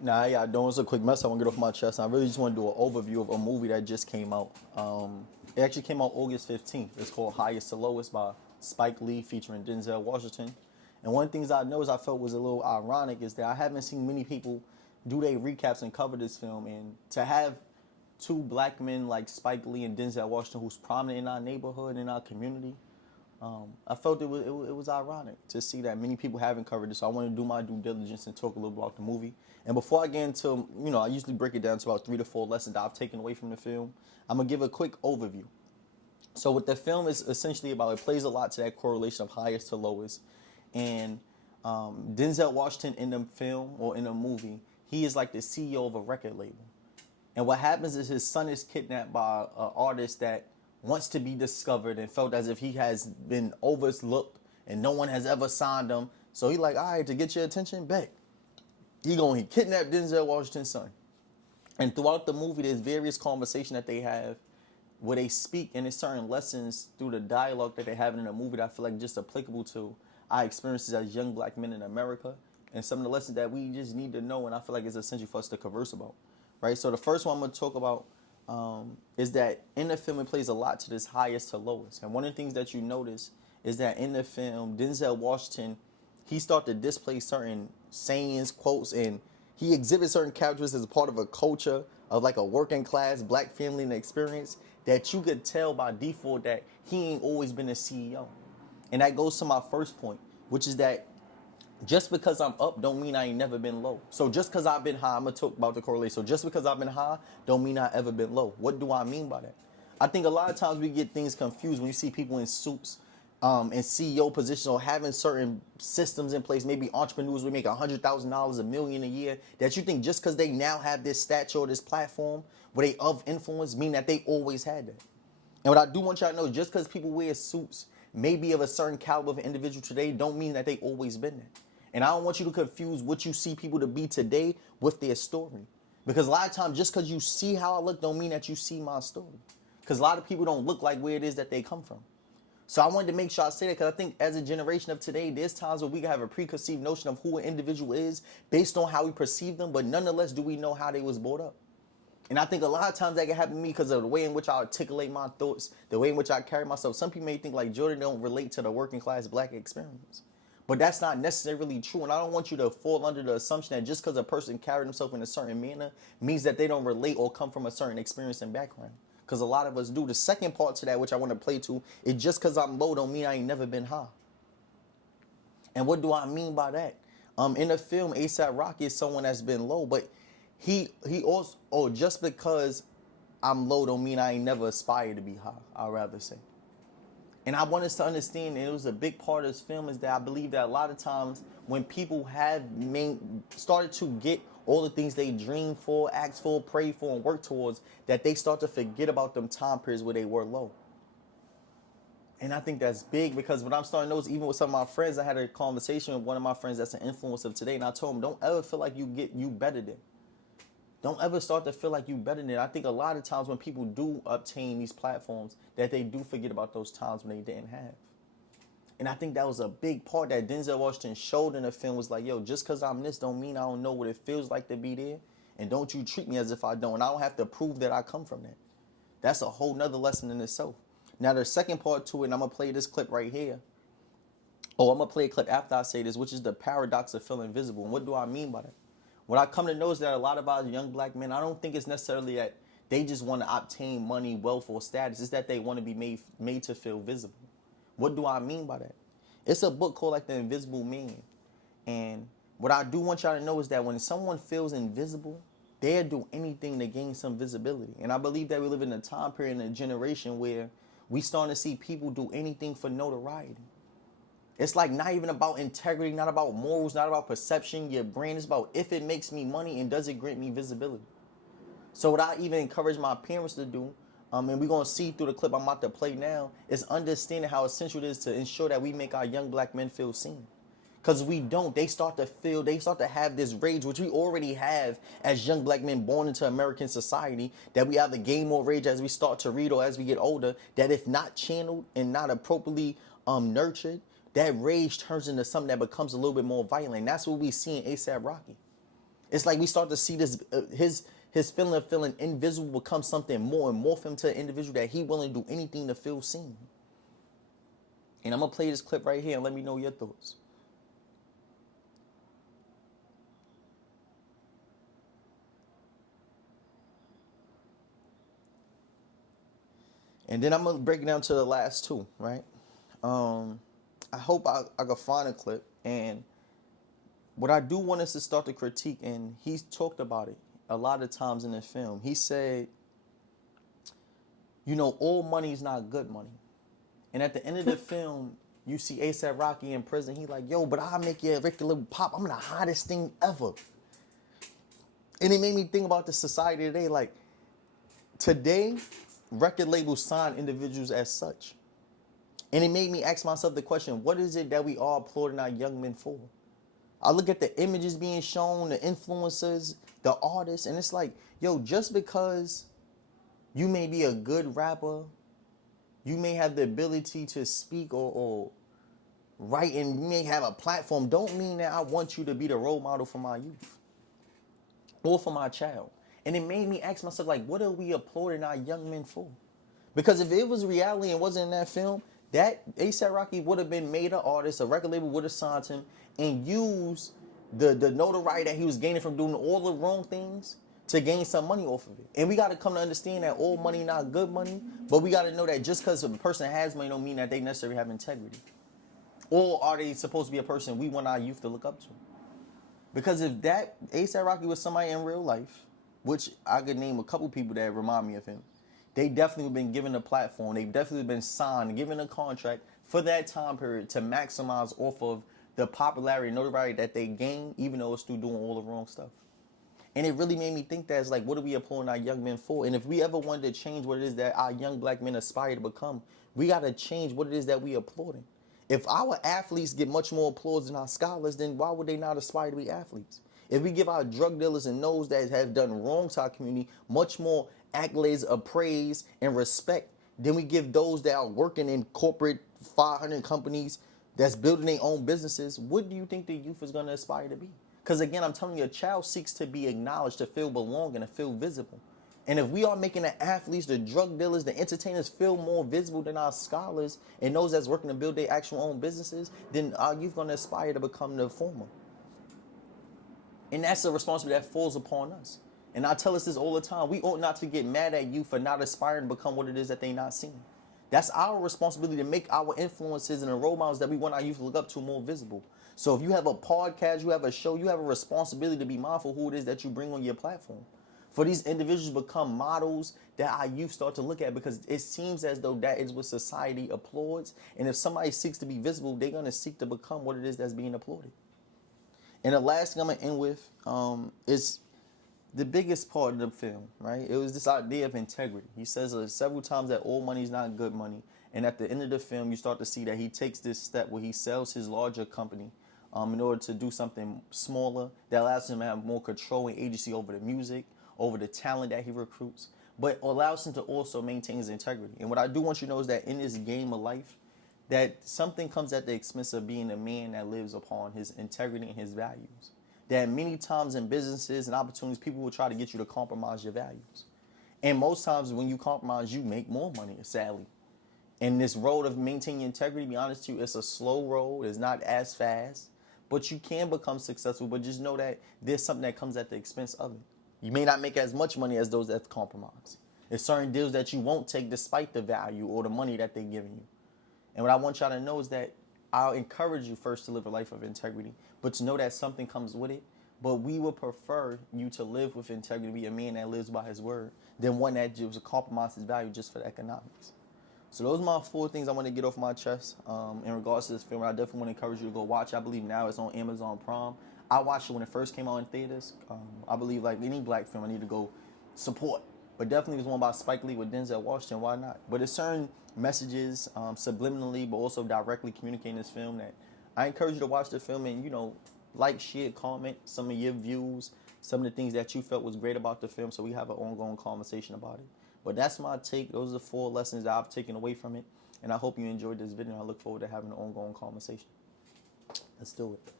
Nah, yeah, don't. It's a quick mess I want to get off my chest. I really just want to do an overview of a movie that just came out. It actually came out August 15th. It's called Highest to Lowest by Spike Lee featuring Denzel Washington. And one of the things I noticed I felt was a little ironic is that I haven't seen many people do their recaps and cover this film. And to have two black men like Spike Lee and Denzel Washington, who's prominent in our neighborhood, in our community, I felt it was ironic to see that many people haven't covered this. So I want to do my due diligence and talk a little about the movie. And before I get into, I usually break it down to about 3 to 4 lessons that I've taken away from the film. I'm gonna give a quick overview. So what the film is essentially about, it plays a lot to that correlation of highest to lowest. And Denzel Washington in the film or in the movie, he is like the CEO of a record label. And what happens is his son is kidnapped by an artist that wants to be discovered and felt as if he has been overlooked and no one has ever signed him. So he like, all right, to get your attention, bet. He kidnap Denzel Washington's son. And throughout the movie, there's various conversations that they have where they speak, and there's certain lessons through the dialogue that they're having in the movie that I feel like just applicable to our experiences as young black men in America, and some of the lessons that we just need to know, and I feel like it's essential for us to converse about, right? So the first one I'm going to talk about is that in the film it plays a lot to this highest to lowest. And one of the things that you notice is that in the film, Denzel Washington, he started to display certain sayings, quotes, and he exhibits certain characteristics as part of a culture of like a working class black family and experience that you could tell by default that he ain't always been a CEO. And that goes to my first point, which is that just because I'm up don't mean I ain't never been low. So just because I've been high, I'm going to talk about the correlation. So just because I've been high don't mean I ever been low. What do I mean by that? I think a lot of times we get things confused when you see people in suits in CEO positions or having certain systems in place, maybe entrepreneurs would make $100,000, $1 million a year, that you think just because they now have this stature or this platform where they of influence mean that they always had that. And what I do want y'all to know, just because people wear suits, maybe of a certain caliber of an individual today, don't mean that they always been there. And I don't want you to confuse what you see people to be today with their story. Because a lot of times, just because you see how I look don't mean that you see my story. Because a lot of people don't look like where it is that they come from. So I wanted to make sure I say that because I think as a generation of today, there's times where we can have a preconceived notion of who an individual is based on how we perceive them, but nonetheless do we know how they was brought up. And I think a lot of times that can happen to me because of the way in which I articulate my thoughts, the way in which I carry myself. Some people may think like Jordan don't relate to the working class black experience. But that's not necessarily true. And I don't want you to fall under the assumption that just because a person carried himself in a certain manner means that they don't relate or come from a certain experience and background. Because a lot of us do. The second part to that, which I want to play to, is just because I'm low don't mean I ain't never been high. And what do I mean by that? In the film, A$AP Rocky is someone that's been low, but he also, just because I'm low don't mean I ain't never aspired to be high, I'd rather say. And I want us to understand, and it was a big part of this film, is that I believe that a lot of times when people have started to get all the things they dream for, ask for, pray for, and work towards, that they start to forget about them time periods where they were low. And I think that's big because what I'm starting to notice, even with some of my friends, I had a conversation with one of my friends that's an influencer of today, and I told him, don't ever feel like you better than. Don't ever start to feel like you better than. I think a lot of times when people do obtain these platforms, that they do forget about those times when they didn't have. And I think that was a big part that Denzel Washington showed in the film was like, yo, just because I'm this don't mean I don't know what it feels like to be there. And don't you treat me as if I don't. And I don't have to prove that I come from that. That's a whole nother lesson in itself. Now, the second part to it, and I'm going to play this clip right here. Oh, I'm going to play a clip after I say this, which is the paradox of feeling invisible. And what do I mean by that? What I come to know is that a lot of our young black men, I don't think it's necessarily that they just want to obtain money, wealth, or status. It's that they want to be made to feel visible. What do I mean by that? It's a book called like The Invisible Man. And what I do want y'all to know is that when someone feels invisible, they'll do anything to gain some visibility. And I believe that we live in a time period in a generation where we starting to see people do anything for notoriety. It's like not even about integrity, not about morals, not about perception. Your brain is about if it makes me money and does it grant me visibility. So what I even encourage my parents to do, and we're going to see through the clip I'm about to play now, is understanding how essential it is to ensure that we make our young black men feel seen. Because if we don't, they start to have this rage, which we already have as young black men born into American society, that we either gain more rage as we start to read or as we get older, that if not channeled and not appropriately nurtured, that rage turns into something that becomes a little bit more violent. That's what we see in A$AP Rocky. It's like we start to see this his feeling of feeling invisible become something more and morph him to an individual that he willing to do anything to feel seen. And I'm gonna play this clip right here and let me know your thoughts. And then I'm gonna break it down to the last two, right? I hope I can find a clip. And what I do want us to start to critique, and he's talked about it a lot of times in the film. He said, you know, all money is not good money. And at the end of the film, you see A$AP Rocky in prison. He like, yo, but I'll make you a regular pop. I'm the hottest thing ever. And it made me think about the society today. Like, today, record labels sign individuals as such. And it made me ask myself the question, what is it that we are applauding our young men for? I look at the images being shown, the influencers, the artists, and it's like, yo, just because you may be a good rapper, you may have the ability to speak or write, and you may have a platform, don't mean that I want you to be the role model for my youth or for my child. And it made me ask myself, like, what are we applauding our young men for? Because if it was reality and wasn't in that film, that A$AP Rocky would have been made an artist, a record label would have signed him and used the notoriety that he was gaining from doing all the wrong things to gain some money off of it. And we got to come to understand that all money not good money, but we got to know that just because a person has money don't mean that they necessarily have integrity. Or are they supposed to be a person we want our youth to look up to? Because if that A$AP Rocky was somebody in real life, which I could name a couple people that remind me of him, they definitely been given a platform. They've definitely been signed, given a contract for that time period to maximize off of the popularity and notoriety that they gain, even though it's through doing all the wrong stuff. And it really made me think that it's like, what are we applauding our young men for? And if we ever wanted to change what it is that our young black men aspire to become, we got to change what it is that we applauding. If our athletes get much more applause than our scholars, then why would they not aspire to be athletes? If we give our drug dealers and those that have done wrong to our community much more accolades of praise and respect than we give those that are working in corporate 500 companies that's building their own businesses, what do you think the youth is going to aspire to be? Because again, I'm telling you, a child seeks to be acknowledged, to feel belonging, to feel visible. And if we are making the athletes, the drug dealers, the entertainers feel more visible than our scholars and those that's working to build their actual own businesses, then our youth going to aspire to become the former. And that's a responsibility that falls upon us. And I tell us this all the time. We ought not to get mad at you for not aspiring to become what it is that they not seeing. That's our responsibility to make our influences and the role models that we want our youth to look up to more visible. So if you have a podcast, you have a show, you have a responsibility to be mindful who it is that you bring on your platform. For these individuals to become models that our youth start to look at, because it seems as though that is what society applauds. And if somebody seeks to be visible, they're going to seek to become what it is that's being applauded. And the last thing I'm going to end with is the biggest part of the film, right? It was this idea of integrity. He says several times that all money is not good money. And at the end of the film, you start to see that he takes this step where he sells his larger company in order to do something smaller that allows him to have more control and agency over the music, over the talent that he recruits, but allows him to also maintain his integrity. And what I do want you to know is that in this game of life, that something comes at the expense of being a man that lives upon his integrity and his values. That many times in businesses and opportunities, people will try to get you to compromise your values. And most times when you compromise, you make more money, sadly. And this road of maintaining integrity, to be honest with you, it's a slow road. It's not as fast. But you can become successful. But just know that there's something that comes at the expense of it. You may not make as much money as those that compromise. There's certain deals that you won't take despite the value or the money that they're giving you. And what I want y'all to know is that I'll encourage you first to live a life of integrity, but to know that something comes with it. But we would prefer you to live with integrity, be a man that lives by his word, than one that just compromises his value just for the economics. So those are my 4 things I want to get off my chest in regards to this film. I definitely want to encourage you to go watch. I believe now it's on Amazon Prime. I watched it when it first came out in theaters. I believe like any black film, I need to go support. But definitely was one by Spike Lee with Denzel Washington. Why not? But there's certain messages subliminally, but also directly communicating this film that I encourage you to watch the film and, you know, like, share, comment some of your views, some of the things that you felt was great about the film, so we have an ongoing conversation about it. But that's my take. Those are the 4 lessons that I've taken away from it. And I hope you enjoyed this video. I look forward to having an ongoing conversation. Let's do it.